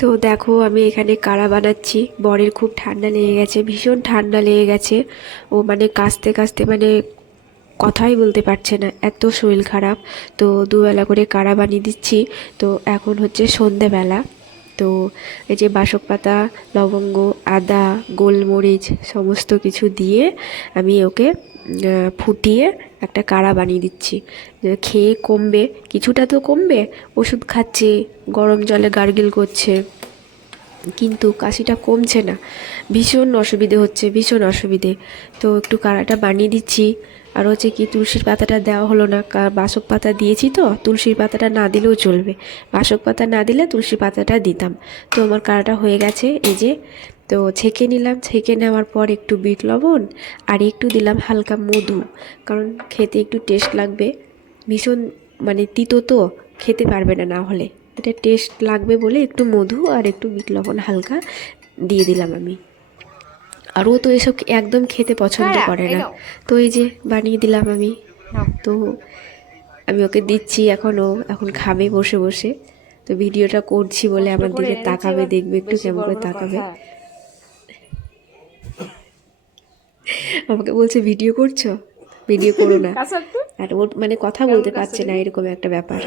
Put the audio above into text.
তো দেখো আমি এখানে কাড়া বানাচ্ছি। বরের খুব ঠান্ডা লেগে গেছে, ভীষণ ঠান্ডা লেগে গেছে। ও মানে কাশতে কাশতে মানে কথাই বলতে পারছে না, এত শরীর খারাপ। তো দুবেলা করে কাড়া বানিয়ে দিচ্ছি। তো এখন হচ্ছে সন্ধেবেলা। তো এই যে বাসক পাতা, লবঙ্গ, আদা, গোলমরিচ সমস্ত কিছু দিয়ে আমি ওকে ফুটিয়ে একটা কাড়া বানিয়ে দিচ্ছি। যে খেয়ে কমবে, কিছুটা তো কমবে। ওষুধ খাচ্ছে, গরম জলে গার্গিল করছে, কিন্তু কাশিটা কমছে না। ভীষণ অসুবিধে হচ্ছে, ভীষণ অসুবিধে। তো একটু কাড়াটা বানিয়ে দিচ্ছি। আর হচ্ছে কি, তুলসীর পাতাটা দেওয়া হলো না, বাসক পাতা দিয়েছি তো, তুলসীর পাতাটা না দিলেও চলবে। বাসক পাতা না দিলে তুলসীর পাতাটা দিতাম। তো আমার কাড়াটা হয়ে গেছে এই যে। তো ছেঁকে নিলাম, ছেঁকে নেওয়ার পর একটু বিট লবণ আর একটু দিলাম হালকা মধু, কারণ খেতে একটু টেস্ট লাগবে। ভীষণ মানে তিতো তো, খেতে পারবে না না হলে। এটা টেস্ট লাগবে বলে একটু মধু আর একটু বিট লবণ হালকা দিয়ে দিলাম আমি। আর ও তো এসব একদম খেতে পছন্দ করে না। তো এই যে বানিয়ে দিলাম আমি। তো আমি ওকে দিচ্ছি, এখন খাবে বসে বসে। তো ভিডিওটা করছি বলে আমার দিকে তাকাবে, দেখবে একটু কেমন করে তাকাবে। আমাকে বলছে ভিডিও করছো, ভিডিও করো না। আর ওর মানে কথা বলতে পারছে না, এরকম একটা ব্যাপার।